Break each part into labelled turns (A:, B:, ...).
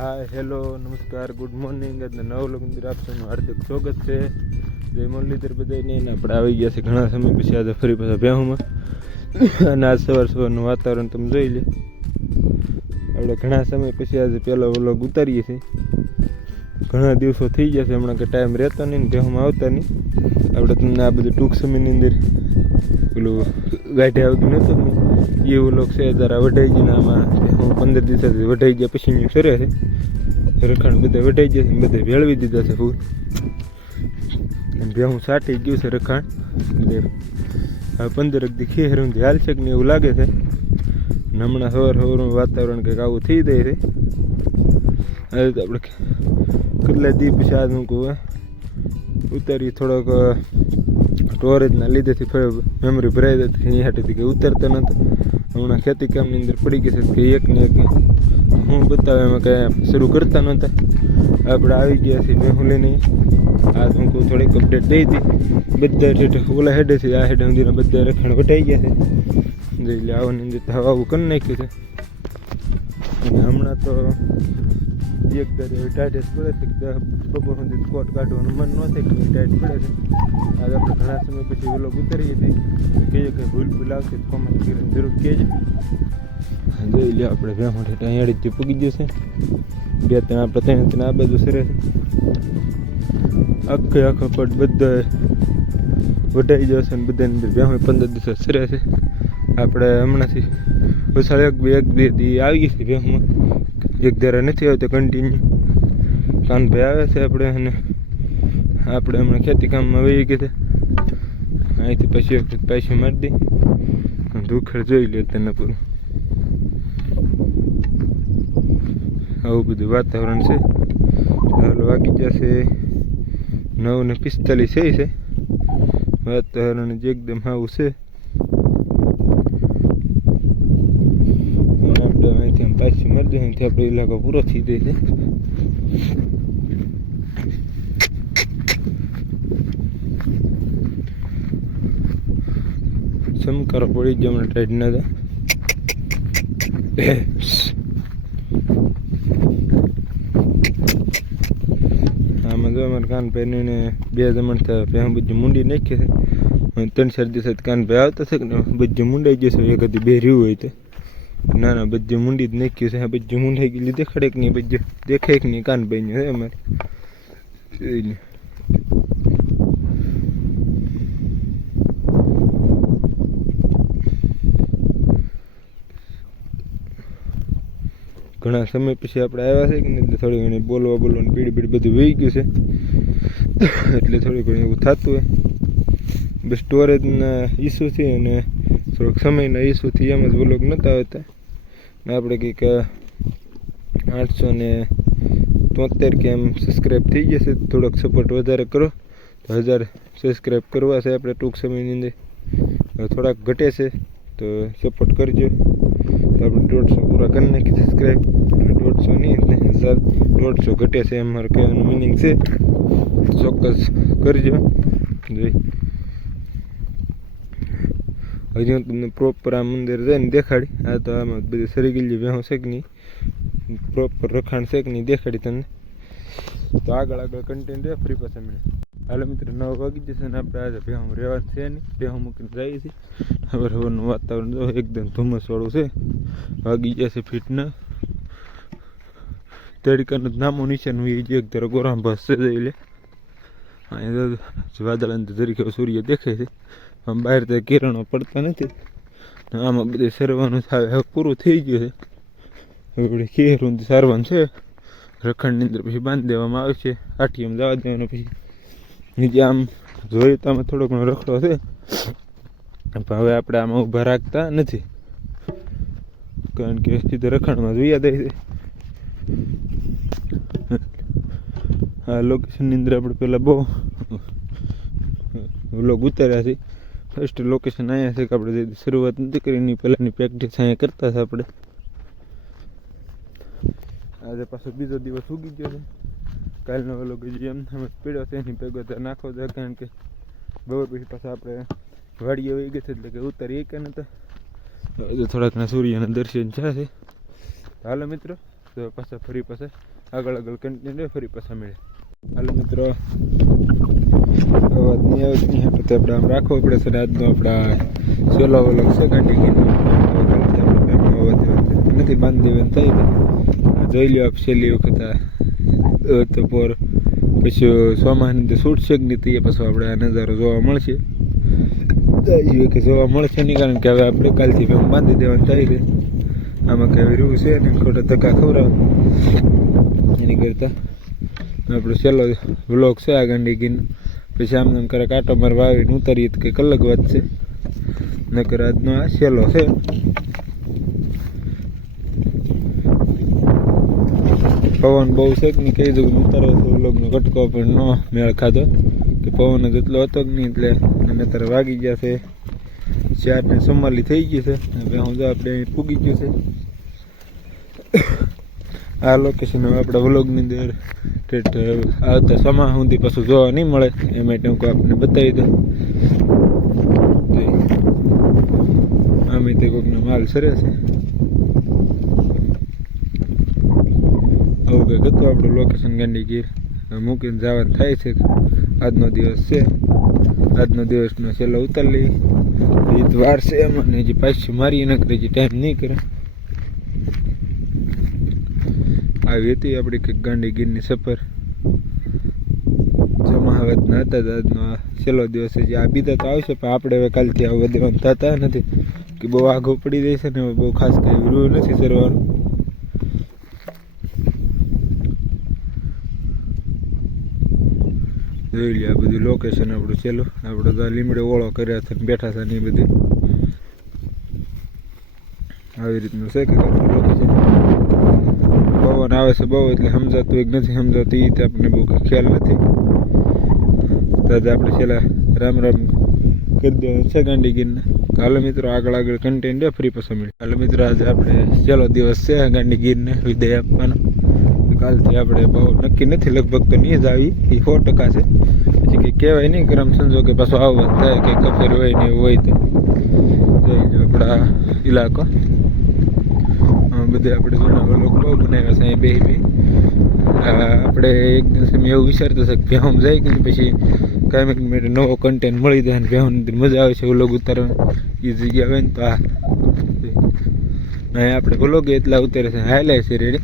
A: હાય hello નમસ્કાર good morning અને નવ લોક મંદિર આપનું હાર્દિક સ્વાગત છે. જય મુરલીધર બધાને ને આપણે આવી ગયા છે ઘણા સમય પછી. આજે ફરી પાછા બ્યાહુમાં અને આજ સવાર સવારનું વાતાવરણ તમે જોઈ લે આપણે ઘણા સમય પછી આજે પહેલો વ્લોગ ઉતારીએ છીએ. ઘણા દિવસો થઈ ગયા છે, હમણાં કે ટાઈમ રહેતો નહીં ને આવતા નહીં. આપણે તમને આ બધું ટૂંક સમયની અંદર પેલું ગાઢે આવતું નહોતું ને લોકો છે, જરા વઢાઈ ગયું આમાં હું પંદર દિવસથી વઢાઈ ગયા પછી સરે છે. રખાણ બધા વઢાઈ ગયા છે બધા ભેળવી દીધા છે ફૂલ. હું સાટી ગયું છે રખાણ. એટલે પંદર દી ખેર ઊંધી હાલ છે કે એવું લાગે છે. હમણાં સવાર સવારનું વાતાવરણ કંઈક આવું થઈ જાય છે. હવે આપણે કેટલા પછી આજ હું કહું ઉતારી થોડોક સ્ટોરેજના લીધેથી મેમરી ભરાઈ જતી એ હાટેથી કંઈ ઉતરતા નહોતા હમણાં ખેતી કામની અંદર પડી ગઈ છે કે એક ને એક હું બતાવે, એમાં કંઈ શરૂ કરતા નહોતા. આપણે આવી ગયા છીએ મેં હું લઈને આજ હું કહું થોડીક અપડેટ દઈ હતી. બધા હેઠ ઓલા હેડે છે, આ હેડે સુધીના બધા રખાણ વટાઈ ગયા છે. જે આવવાની અંદર હવા હવા કરી નાખ્યું છે. હમણાં તો એક દર એવી ટાઈટ પડે છે કે બપોર સુધી સ્કોટ કાઢવાનું મન ન થાય કે ટાઈટ પડે છે આજે આપણે ઘણા સમય પછી ઓલો ઉતરીએ હતી કહીએ કે ભૂલ ભૂલ આવશે તો કોમેન્ટ કરીને જરૂર કહેજો. જોઈ લે આપણે ભેં માટે અહીંયા જ પૂગી જશે બે ત્રણ, આપણે ત્રણ ત્રણ આ બાજુ સરે આખે આખો પટ બધા વઢાઈ જશે અને બધાની અંદર ભેં પંદર દિવસ સરે છે. આપણે હમણાંથી ઓછા એક, બે એક, બે દી આવી છે ભેંમાં એક ધારા નથી આવતો કન્ટિન્યુ કાનભાઈ આવે છે આપણે અને આપણે હમણાં ખેતી કામમાં વહી ગયા અહીંથી પછી વખત પાછી મારી દઈ દુખડ જોઈ લે તેને પૂરું. આવું બધું વાતાવરણ છે. હાલ વાગી જશે નવ ને પિસ્તાલીસ એ છે. વાતાવરણ જ એકદમ આવું છે અને આપણે અહીંથી દઈએ અહીંથી આપણો ઇલાકો પૂરો થઈ જાય છે. ચમકારો પડી ગયો હમણાં ટાઈટ ના આમાં જો અમારે કાન ને બે જમણ થયા પહેલાં બધું મૂંડી નાખી છે. ત્રણ ચાર દિવસ કાનભાઈ આવતા છે કે બધું મૂંડાઈ જશે એક હતી બે રહ્યું હોય તો. ના ના, બધું મૂંડી જ નાખ્યું છે. બધું મૂંડાઈ ગયેલી દેખાડે કે નહીં બધું દેખાય કે નહીં કાનભાઈ છે અમારે. ઘણા સમય પછી આપણે આવ્યા છે કે એટલે થોડી ઘણી બોલવા બોલવાની પીડી પીડી બધું વહી ગયું છે. એટલે થોડી ઘણી એવું થતું હોય. બસ સ્ટોરેજના ઇસ્યુથી અને થોડોક સમયના ઇસ્યુથી એમ જ વ્લોગ નહોતા આવતા. ને આપણે કંઈક આઠસો ને તોતેર કે એમ સબસ્ક્રાઈબ થઈ જશે થોડોક સપોર્ટ વધારે કરો. તો હજાર સબસ્ક્રાઈબ કરવા છે આપણે ટૂંક સમયની અંદર. થોડાક ઘટે છે, તો સપોર્ટ કરજો. તો આપણે દોઢસો પૂરા કરી નાખી સબસ્ક્રાઈબ દોઢસો નહીં હજાર દોઢસો ઘટે છે એમ મારે કહેવાનું મિનિંગ છે. ચોક્કસ કરજો. જોઈ. હજી હું તમને પ્રોપર આ મંદિર જઈને દેખાડી. આ તો આમાં બધી સરી ગયેલી ભેહું છે કે નહીં? પ્રોપર રખાણ છે નહીં દેખાડી તમને? તો આગળ આગળ કન્ટેન્ટ રહે ફ્રી પાસે મળે હાલ મિત્રો, નવ વાગી જશે ને આપણે આજે ભેહું રહેવા છે નહીં. ભેહું મૂકીને જઈએ છીએ. હવે હવાનું વાતાવરણ જો એકદમ ધુમ્મસવાળું છે. વાગી જશે ફીટના. તડકાનું નામો નિશાન હોય જે એક ધારો ગોરામ ભાસ છે, જઈ લે. અહીંયા વાદળ તરીકે સૂર્ય દેખાય છે. આમ બહાર તો કિરણો પડતા નથી. આમાં બધી સરવાનું થાય. હવે પૂરું થઈ ગયું છે. હવે ખેરું સારવાનું છે. રખણની અંદર પછી બાંધી દેવામાં આવે છે. આટીએમ જવા દેવાનું પછી. નીચે આમ જોઈએ તો આમાં થોડો ઘણો રખડો છે. પણ હવે આપણે આમાં ઊભા રાખતા નથી. કારણ કે સીધા રખણમાં જોઈએ દે છે આ લોકેશનની અંદર આપણે પહેલાં બહુ વ્લોગ ઉતાર્યા છે. ફર્સ્ટ લોકેશન અહીંયા છે કે આપણે જે શરૂઆત નથી કરી, એની પહેલાંની પ્રેક્ટિસ અહીંયા કરતા હતા આપણે. આજે પાછો બીજો દિવસ ઉગી ગયો છે. કાલનો ઓલો હજી એમ અમે પીડ્યો છે, એની ભેગો ત્યાં નાખો છે, કારણ કે બપોર પછી પાછા આપણે વાડીએ વહી ગયા છે, એટલે કે ઉતારીએ કે નતા. થોડાક ના સૂર્યના દર્શન છે. હાલો મિત્રો, તો પાછા ફરી પાછા આગળ આગળ કન્ટિન્યુ ફરી પાછા મળે હાલો મિત્રો. અવાજ નહીં આવે, નહીં આપણે તો આપણે આમ રાખવો પડે છે. આજનો આપણા સોલો વલોગ છે ગાંડી ગીનો નથી બાંધી દેવાનું થઈ જોઈ લ્યો આપ છેલ્લી વખત તો પોર પછી સોમાની તો શૂટ છે કે નહીં તે પાછો આપણે આ નજારો જોવા મળશે. કે જોવા મળશે નહીં, કારણ કે હવે આપણે કાલથી ભેગું બાંધી દેવાનું થાય છે. આમાં કહેવાય રૂ છે ને ખોટા ધક્કા ખવડાવ એની કરતાં આપણો છેલ્લો વ્લોગ છે આ ગાંડી પછી આમ આમ કરે કાંટો મારવા આવીને ઉતારીએ તો કંઈક અલગ વાત છે. નકર આજનો આ છેલ્લો છે. પવન બહુ છે કે કહી દઉં ઉતારો તો વ્લોગનો કટકો પણ ન મેળ ખાધો કે પવન જ એટલો હતો કે નહીં? એટલે અને અત્યારે વાગી ગયા છે. ચારને ને થઈ ગઈ છે. હવે હું જો આપણે અહીં પૂગી ગયું છે. આ લોકેશન હવે આપણા વ્લોગની અંદર ઠેઠ આવતા સમા સુધી પાછું જોવા નહીં મળે. એ માટે હું આપને બતાવી દઉં. આમે તે કોઈકનો માલ સરે છે. આવું કંઈક હતું આપણું લોકેશન ગાંડી ગીર. મૂકીને જવા થાય છે. આજનો દિવસ છે. આજનો દિવસનો છેલ્લો ઉતાર લઈ વાર છે એમાં. હજી પાછી મારી નકરી કરે હજી ટાઈમ નહીં કરે. આવી હતી આપણી કંઈક ગાંડી ગીરની સફર. જમાવતના હતા તો આજનો આ છેલ્લો દિવસ છે જે આ બીજા તો આવશે, પણ આપણે હવે કાલથી આ વધવાનું થતા નથી કે બહુ આઘો પડી જાય છે ને બહુ ખાસ કંઈ રૂ નથી સરવાનું જોઈ લે આ બધું લોકેશન આપણું છેલ્લું. આપણે તો લીમડે ઓળો કર્યા છે ને બેઠા છે ને એ બધું. આવી રીતનું છે કે લોકેશન પવન આવે છે બહુ, એટલે સમજાતું એક નથી સમજાતું એ તો આપણને બહુ ખ્યાલ નથી. દાદા આપણે છેલ્લા રામ રામ કરી દેવાનું છે ગાંડી ગીરના હાલો મિત્રો, આગળ આગળ કન્ટેન્ટ ફરી પાછા મળે હાલો મિત્રો, આજે આપણે છેલ્લો દિવસ છે ગાંડી ગીરને વિદાય આપવાનો. કાલથી આપણે બહુ નક્કી નથી, લગભગ તો નહીં જ આવી, એ સો ટકા છે. પછી કંઈ કહેવાય નહીં ગરમ સમજો કે પાછું આવવાનું થાય કે કફેર હોય ને હોય તો. આપણા ઇલાકો. બધે આપણે જૂના લોકો બહુ બનાવ્યા છે બે બે આપણે એક દિવસ મેં એવું વિચારતો છે કે ભેહું જાય કે પછી કાંઈ મિનિટ નવો કન્ટેન્ટ મળી જાય ભેહું અંદર મજા આવે છે વ્લોગ ઉતારવાની. એ જગ્યા હોય ને તો આ. અહીં આપણે વ્લોગ એટલા ઉતારે છે હાઈલાય છે રેડી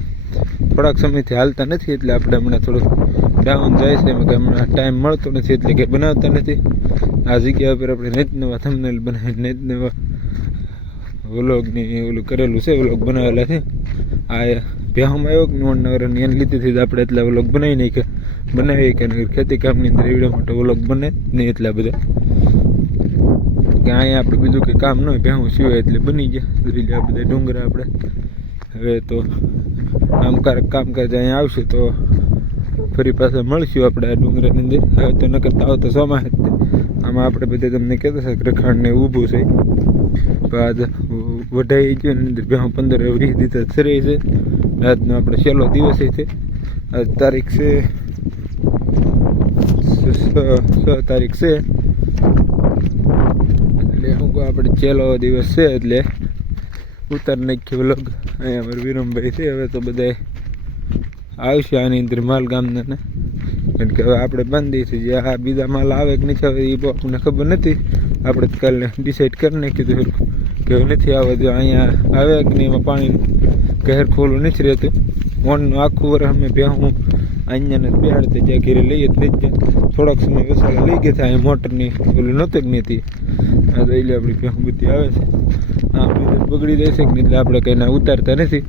A: થોડાક સમયથી હાલતા નથી એટલે આપણે હમણાં થોડુંક ડાઉન જાય છે કે હમણાં ટાઈમ મળતો નથી એટલે કે બનાવતા નથી. આ જગ્યા ઉપર આપણે નેત નવા થંબનેલ બનાવી નેત નવા વ્લોગની ઓલું કરેલું છે, વ્લોગ બનાવેલા છે આ ભેહમાં આવ્યો કે નવરની એને લીધેથી જ આપણે એટલા વ્લોગ બનાવી નાખ્યા. બનાવીએ કે નગર ખેતી કામની અંદર એવડે મોટો વ્લોગ બને નહીં એટલા બધા. કે અહીંયા આપણે બીજું કંઈ કામ ન હોય ભ્યાહું સિવાય એટલે બની ગયા. એટલે આ બધા ડુંગરા આપણે. હવે તો આમ કામકાજ કામ કરતા અહીંયા આવશે તો ફરી પાછા મળશું આપણે આ ડુંગરાની અંદર. હવે તો નકર તાવ તો સોમાં આમાં આપણે બધે તમને કહેતા છે કે રખાણને ઊભું છે. વઢાઈ ગયો ને અંદર બે પંદર વીસ દીધા સરે છે. આજનો આપણે છેલ્લો દિવસ છે. આજ તારીખ છે. છ તારીખ છે. એટલે હું કહું આપણે છેલ્લો દિવસ છે એટલે ઉતાર નાખ્યો વ્લોગ અહીંયા અમારે વિરમભાઈ છે. હવે તો બધા આવશે આની અંદર માલ ગામના કારણ કે હવે આપણે બંધ થઈ જે આ બીજા માલ આવે કે નહીં આવે એ આપણને ખબર નથી. આપણે તો કાલે ડિસાઈડ કરી નાખ્યું હતું કે નથી આવે જો અહીંયા આવે કે નહીં એમાં પાણી કહેર ખોલું નથી રહેતું. મોનનું આખું વર્ષ અમે ભેહું અહીંયાને બેહાડતા જ્યાં ઘેરે લઈએ નથી ગયા થોડાક સમય વસાલા લઈ ગયા હતા. મોટરની ઓલું નહોતું જ નથી આ તો એટલે આપણી ભેહું બધી આવે છે. આ બગડી જાય છે કે એટલે આપણે કંઈ ના ઉતારતા નથી.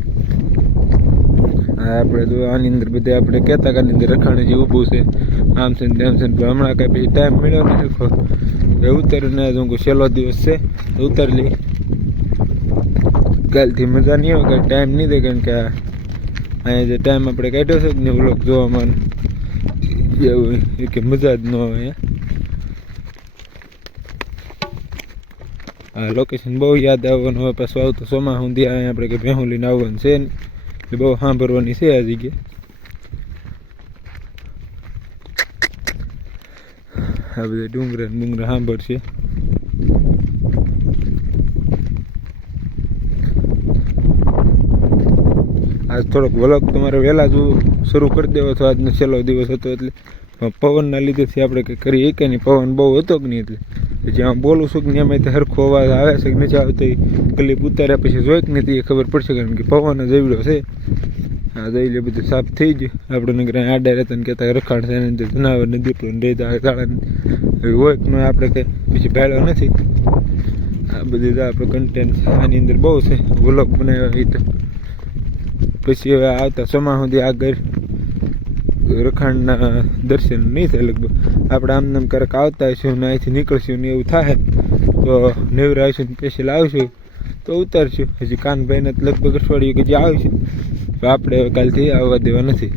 A: આપણે તો આની અંદર બધે આપણે કહેતા કે આની અંદર રખાણે જે ઊભું છે. આમ છે ને તેમ છે પણ હમણાં કાંઈ પછી ટાઈમ મળ્યો ને સરખો એ ઉતારીને જો હું છેલ્લો દિવસ છે તો ઉતારી લઈ કાલથી મજા નહીં આવે કાંઈ ટાઈમ નહીં દે કારણ કે આ અહીંયા જે ટાઈમ આપણે કાઢ્યો છે ને વ્લોગ જોવામાં એવું એ કે મજા જ ન આવે અહીંયા આ લોકેશન બહુ યાદ આવવાનું હવે પાછું આવતું સોમા સુધી અહીંયા આપણે કે ભેહું લઈને આવવાનું છે ને એટલે બહુ સાંભળવાની છે આ જગ્યા આ બધા ડુંગરા ડુંગરા સાંભળશે. આજ થોડોક વલક તમારે વહેલા જો શરૂ કરી દેવો તો આજનો છેલ્લો દિવસ હતો એટલે પવનના લીધેથી આપણે કંઈ કરી શકીએ નહીં. પવન બહુ હતો કે નહીં એટલે? જ્યાં બોલું છું કે નહીં અમે હરખો અવાજ આવે છે કે નથી આવતો. ક્લિપ ઉતાર્યા પછી જોઈ કે નથી એ ખબર પડશે કારણ કે પવન જ એવડો છે. આ દઈ લે, બધું સાફ થઈ ગયું. આપણે નગર આડા રહેતા કહેતા રખાણ છે ને જનાવર ને દીપડો ને રેતા ગાળા હોય કે આપણે કંઈ પછી ભેળો નથી. આ બધી તો આપણો કન્ટેન્ટ આની અંદર બહુ છે. વ્લોગ બનાવ્યા એ તો. પછી હવે આવતા ચોમા સુધી આગળ રખાણના દર્શન નહીં થાય લગભગ. આપણે આમ નામ ક્યારેક આવતા હશું ને અહીંથી નીકળશું ને એવું થાય. તો નેવરા આવીશું ને સ્પેશિયલ આવશું તો ઉતારશું. હજી કાનભાઈને લગભગ અઠવાડિયું કે જે આવીશું. આપણે કાલથી આવવા દેવા નથી.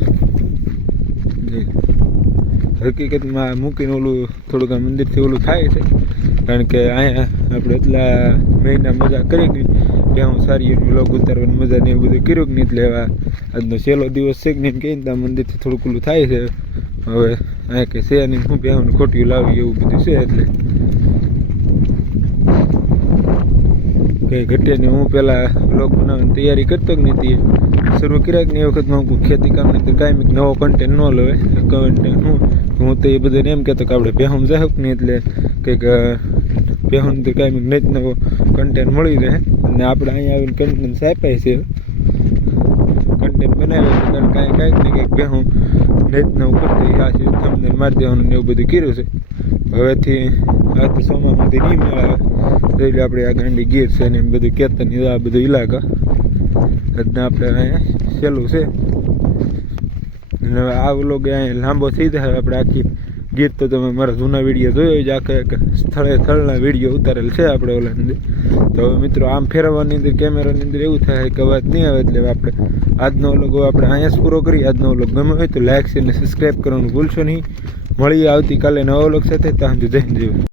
A: હકીકતમાં મૂકીને ઓલું થોડુંક મંદિરથી ઓલું થાય છે. કારણ કે અહીંયા આપણે એટલા મહિના મજા કરી ગઈ ત્યાં હું સારી એની લોગ ઉતારવાની મજા ને એવું બધું કર્યું કે નહીં એટલે આજનો છેલ્લો દિવસ છે કે નહીં કહીને ત્યાં મંદિરથી થોડુંક ઓલું થાય છે. હવે અહીંયા કે છે નહીં. હું બેહું ખોટ્યું લાવી એવું બધું છે એટલે. કંઈ ઘટ્યાની હું પહેલાં લોક બનાવવાની તૈયારી કરતો જ નહીં તે? શરૂ કર્યા કે એ વખતમાં હું ખેતી કામ નહીં તો કાંઈ નવો કન્ટેન્ટ ન લવે. કન્ટેન્ટ હું હું તો એ બધાને એમ કહેતો કે આપણે બેહમ જાય ને નહીં એટલે કંઈક બેહમ તો કાંઈ નહીં જ નવો કન્ટેન્ટ મળી રહે. અને આપણે અહીંયા આવીને કન્ટેન્ટ સાપાય છે. કન્ટેન્ટ બનાવ્યો છે. કારણ કાંઈ કાંઈક ને કંઈક બેહું નેત નવું કરતી આ છે તમને મારી દેવાનું ને એવું બધું કર્યું છે. હવેથી આ તો સોમાં સુધી નહીં મેળાવે એટલે આપણે આ ગાંડી ગીર છે ને એમ બધું કેતન નહીં આ બધું ઇલાકા એટલે આપણે અહીંયા સહેલું છે. અને આ વ્લોગ અહીંયા લાંબો થઈ જાય. આપણે આખી ગીત તો તમે મારા જૂના વીડિયો જોયો જ આખા સ્થળે સ્થળના વીડિયો ઉતારેલ છે આપણે ઓલા અંદર. તો હવે મિત્રો, આમ ફેરવવાની અંદર, કેમેરાની અંદર એવું થાય કે અવાજ નહીં આવે એટલે આપણે આજનો વ્લોગ આપણે અહીંયા જ પૂરો કરીએ. આજનો વ્લોગ ગમે હોય તો લાઇક છે અને સબસ્ક્રાઈબ કરવાનું ભૂલશો નહીં. મળીએ આવતીકાલે નવા વ્લોગ સાથે. ત્યાં જય હિન્દ.